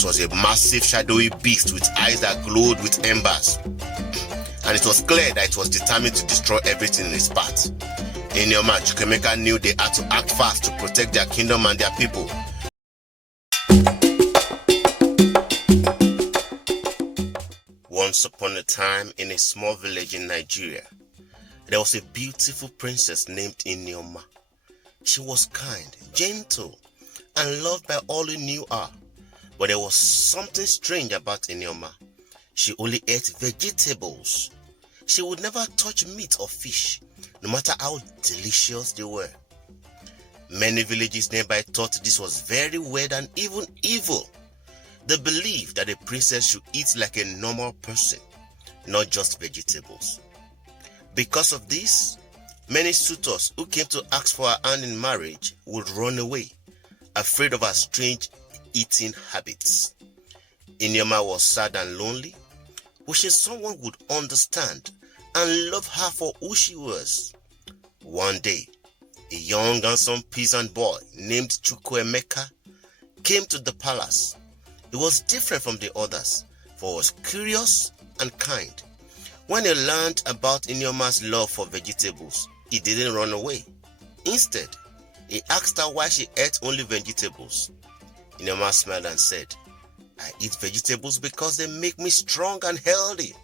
It was a massive shadowy beast with eyes that glowed with embers. And it was clear that it was determined to destroy everything in its path. Inyoma and Chukwuemeka knew they had to act fast to protect their kingdom and their people. Once upon a time, in a small village in Nigeria, there was a beautiful princess named Inyoma. She was kind, gentle, and loved by all who knew her. But there was something strange about Inyoma. She only ate vegetables. She would never touch meat or fish, no matter how delicious they were. Many villages nearby thought this was very weird and even evil. They believed that a princess should eat like a normal person, not just vegetables. Because of this, many suitors who came to ask for her hand in marriage would run away, afraid of her strange eating habits. Inyoma was sad and lonely, wishing someone would understand and love her for who she was. One day, a young handsome peasant boy named Chukwuemeka came to the palace. He was different from the others, for he was curious and kind. When he learned about Inyoma's love for vegetables, he didn't run away. Instead, he asked her why she ate only vegetables. Inyoma smiled and said, "I eat vegetables because they make me strong and healthy."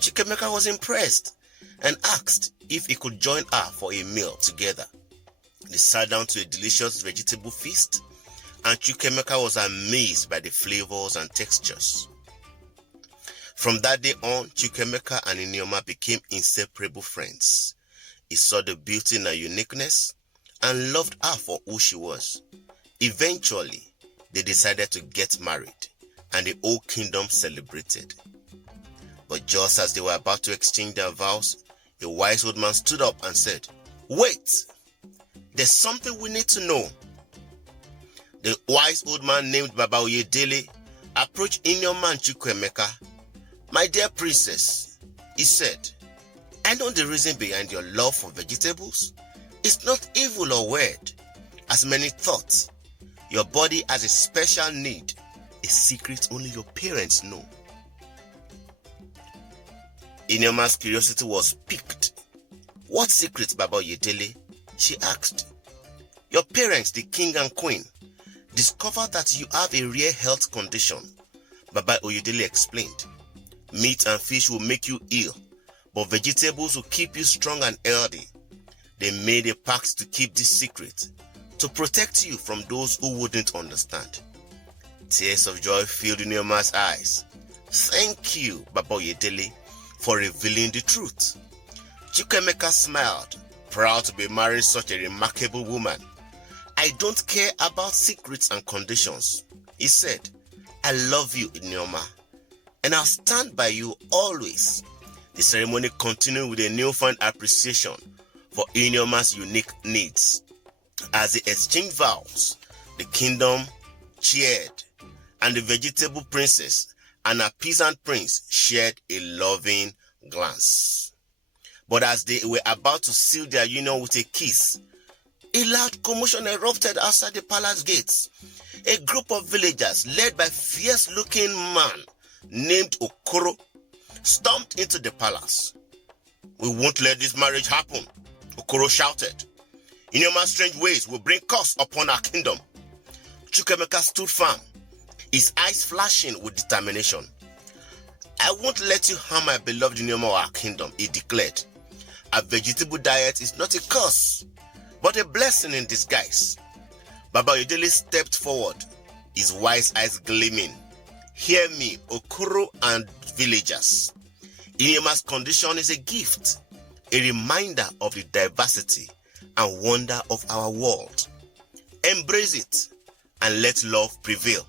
Chukwuemeka was impressed and asked if he could join her for a meal together. They sat down to a delicious vegetable feast, and Chukwuemeka was amazed by the flavors and textures. From that day on, Chukwuemeka and Inyoma became inseparable friends. He saw the beauty in her uniqueness and loved her for who she was. Eventually, they decided to get married, and the whole kingdom celebrated. But just as they were about to exchange their vows, a wise old man stood up and said, "Wait, there's something we need to know." The wise old man named Baba Oyedele approached Inyoma and Chukwuemeka. "My dear princess," he said, "I know the reason behind your love for vegetables. It's not evil or weird, as many thought. Your body has a special need, a secret only your parents know." Inyoma's curiosity was piqued. "What secret, Baba Oyedele?" she asked. "Your parents, the king and queen, discovered that you have a rare health condition," Baba Oyedele explained. "Meat and fish will make you ill, but vegetables will keep you strong and healthy. They made a pact to keep this secret, to protect you from those who wouldn't understand." Tears of joy filled Inyoma's eyes. "Thank you, Baba Oyedele, for revealing the truth." Chukwuemeka smiled, proud to be marrying such a remarkable woman. "I don't care about secrets and conditions," he said. "I love you, Inyoma, and I'll stand by you always." The ceremony continued with a newfound appreciation for Inyoma's unique needs. As they exchanged vows, the kingdom cheered, and the vegetable princess and her peasant prince shared a loving glance. But as they were about to seal their union with a kiss, a loud commotion erupted outside the palace gates. A group of villagers, led by a fierce-looking man named Okoro, stormed into the palace. "We won't let this marriage happen," Okoro shouted. "Inyoma's strange ways will bring curse upon our kingdom." Chukwuemeka stood firm, his eyes flashing with determination. "I won't let you harm my beloved Inyoma or our kingdom," he declared. "A vegetable diet is not a curse, but a blessing in disguise." Baba Oyedele stepped forward, his wise eyes gleaming. "Hear me, Okoro and villagers. Inyoma's condition is a gift, a reminder of the diversity and wonder of our world. Embrace it and let love prevail."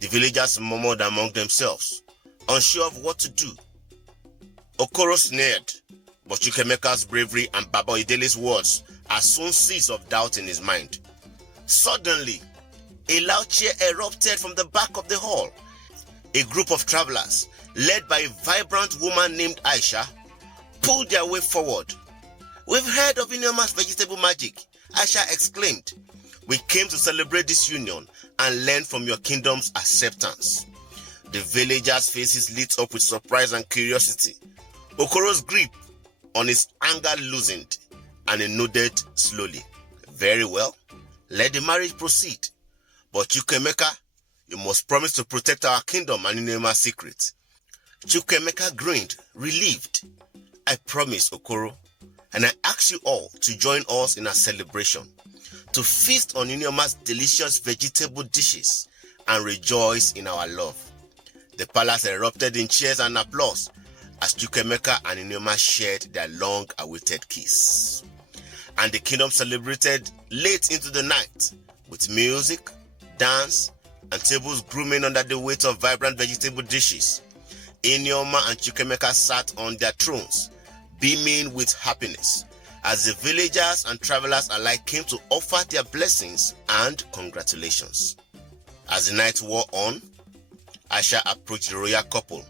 The villagers murmured among themselves, unsure of what to do. Okoro sneered, but Chukwuemeka's bravery and Baba Oyedele's words had sown seeds of doubt in his mind. Suddenly, a loud cheer erupted from the back of the hall. A group of travelers, led by a vibrant woman named Aisha, pulled their way forward. "We've heard of Inyoma's vegetable magic," Aisha exclaimed. We came to celebrate this union and learn from your kingdom's acceptance. The villagers' faces lit up with surprise and curiosity. Okoro's grip on his anger loosened, and he nodded slowly. Very well, let the marriage proceed. But Chukwuemeka, you must promise to protect our kingdom and Ineoma's secret. Chukwuemeka grinned, relieved. I promise, Okoro, and I ask you all to join us in our celebration, to feast on Ineoma's delicious vegetable dishes and rejoice in our love. The palace erupted in cheers and applause as Chukwuemeka and Ineoma shared their long-awaited kiss. And the kingdom celebrated late into the night with music, dance, and tables grooming under the weight of vibrant vegetable dishes. Ineoma and Chukwuemeka sat on their thrones, beaming with happiness, as the villagers and travelers alike came to offer their blessings and congratulations. As the night wore on, Aisha approached the royal couple,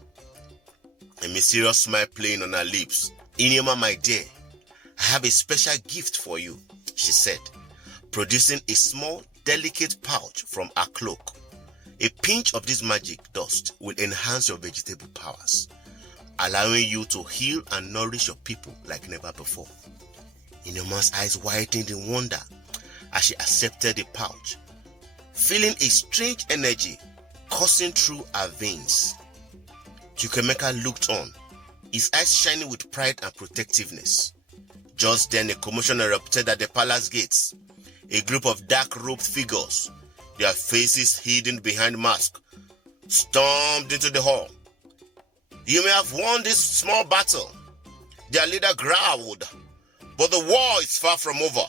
a mysterious smile playing on her lips. Ineoma, my dear, I have a special gift for you, she said, producing a small, delicate pouch from her cloak. A pinch of this magic dust will enhance your vegetable powers, allowing you to heal and nourish your people like never before. Ineoma's eyes widened in wonder as she accepted the pouch, feeling a strange energy coursing through her veins. Chukwuemeka looked on, his eyes shining with pride and protectiveness. Just then a commotion erupted at the palace gates. A group of dark-robed figures, their faces hidden behind masks, stormed into the hall. You may have won this small battle, their leader growled, but the war is far from over.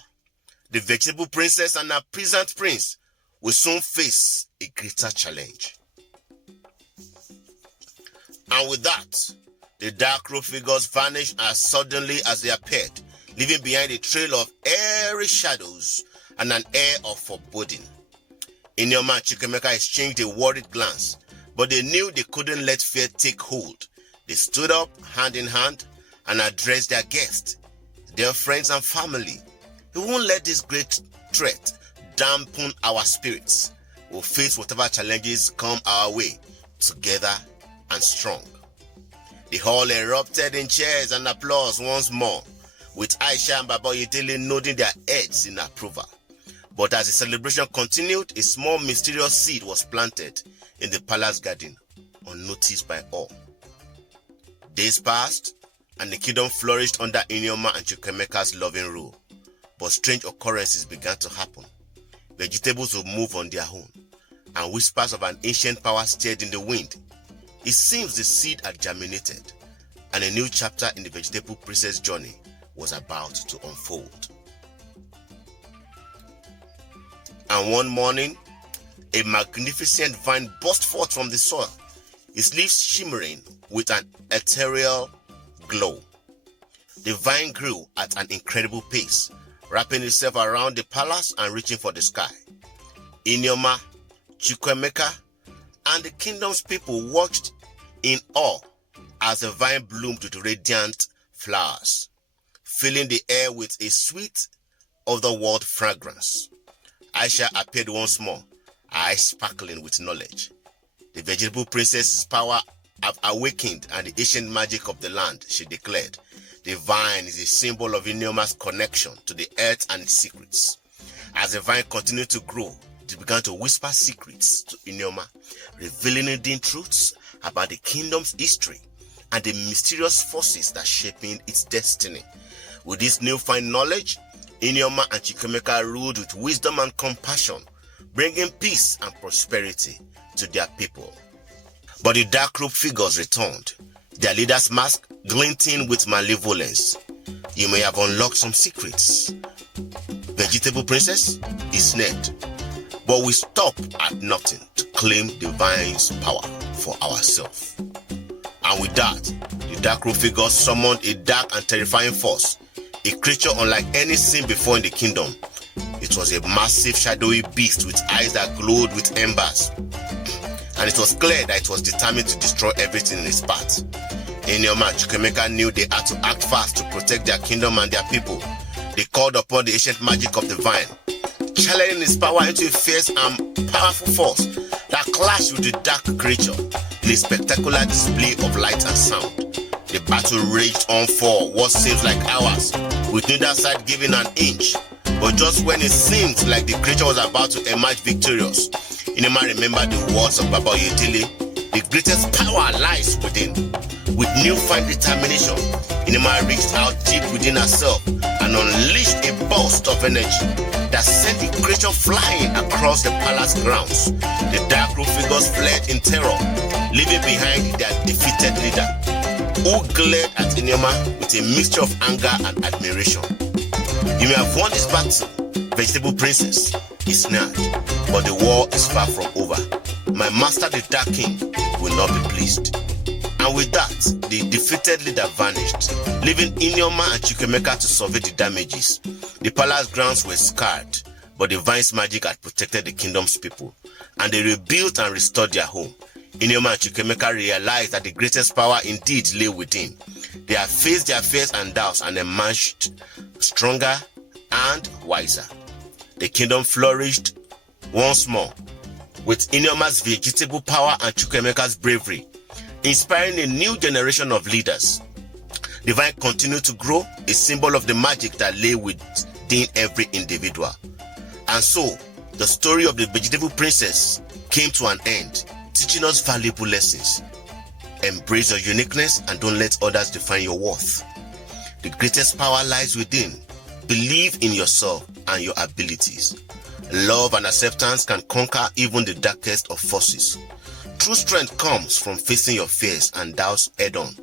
The vegetable princess and her peasant prince will soon face a greater challenge. And with that, the dark-robed figures vanished as suddenly as they appeared, leaving behind a trail of airy shadows and an air of foreboding. Ineoma and Chukwuemeka exchanged a worried glance, but they knew they couldn't let fear take hold. They stood up hand in hand and addressed their guests, their friends and family. We won't let this great threat dampen our spirits. We'll face whatever challenges come our way, together and strong. The hall erupted in cheers and applause once more, with Aisha and Baba Oyedele nodding their heads in approval. But as the celebration continued, a small mysterious seed was planted in the palace garden, unnoticed by all. Days passed, and the kingdom flourished under Ineoma and Chukwuemeka's loving rule. But strange occurrences began to happen. Vegetables would move on their own, and whispers of an ancient power stirred in the wind. It seems the seed had germinated, and a new chapter in the vegetable princess journey was about to unfold. And one morning, a magnificent vine burst forth from the soil, its leaves shimmering with an ethereal glow. The vine grew at an incredible pace, wrapping itself around the palace and reaching for the sky. Ineoma, Chukwuemeka, and the kingdom's people watched in awe as the vine bloomed with radiant flowers, filling the air with a sweet, otherworld fragrance. Aisha appeared once more, her eyes sparkling with knowledge. The vegetable princess's power have awakened and the ancient magic of the land, she declared. The vine is a symbol of Ineoma's connection to the earth and its secrets. As the vine continued to grow, it began to whisper secrets to Ineoma, revealing hidden truths about the kingdom's history and the mysterious forces that shaping its destiny. With this newfound knowledge, Ineoma and Chukwuemeka ruled with wisdom and compassion, bringing peace and prosperity to their people. But the dark-robed figures returned, their leader's mask glinting with malevolence. You may have unlocked some secrets. Vegetable princess is snared, but we stop at nothing to claim the vine's power for ourselves. And with that, the dark-robed figures summoned a dark and terrifying force, a creature unlike any seen before in the kingdom. It was a massive shadowy beast with eyes that glowed with embers, and it was clear that it was determined to destroy everything in its path. Ineoma and Chukwuemeka knew they had to act fast to protect their kingdom and their people. They called upon the ancient magic of the vine, channeling his power into a fierce and powerful force that clashed with the dark creature in a spectacular display of light and sound. The battle raged on for what seems like hours, with neither side giving an inch. But just when it seemed like the creature was about to emerge victorious, Inema remembered the words of Baba Oyedele: the greatest power lies within. With newfound determination, Inema reached out deep within herself and unleashed a burst of energy that sent the creature flying across the palace grounds. The dark room figures fled in terror, leaving behind their defeated leader, who glared at Inema with a mixture of anger and admiration. "You may have won this battle, vegetable princess," he snarled, "but the war is far from over. My master, the Dark King, will not be pleased." And with that, the defeated leader vanished, leaving Inyoma and Chukwemeka to survey the damages. The palace grounds were scarred, but the vine's magic had protected the kingdom's people, and they rebuilt and restored their home. Inyoma and Chukwemeka realized that the greatest power indeed lay within. They have faced their fears and doubts and emerged stronger and wiser. The kingdom flourished once more, with Inyoma's vegetable power and Chukwemeka's bravery, inspiring a new generation of leaders. The vine continued to grow, a symbol of the magic that lay within every individual. And so, the story of the vegetable princess came to an end, teaching us valuable lessons. Embrace your uniqueness and don't let others define your worth. The greatest power lies within. Believe in yourself and your abilities. Love and acceptance can conquer even the darkest of forces. True strength comes from facing your fears and doubts head-on.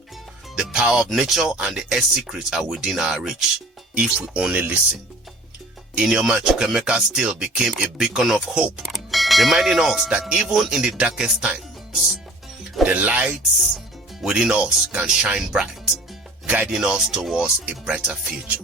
The power of nature and the earth's secrets are within our reach, if we only listen. Inyoma and Chukwemeka still became a beacon of hope, reminding us that even in the darkest times, the lights within us can shine bright, guiding us towards a brighter future.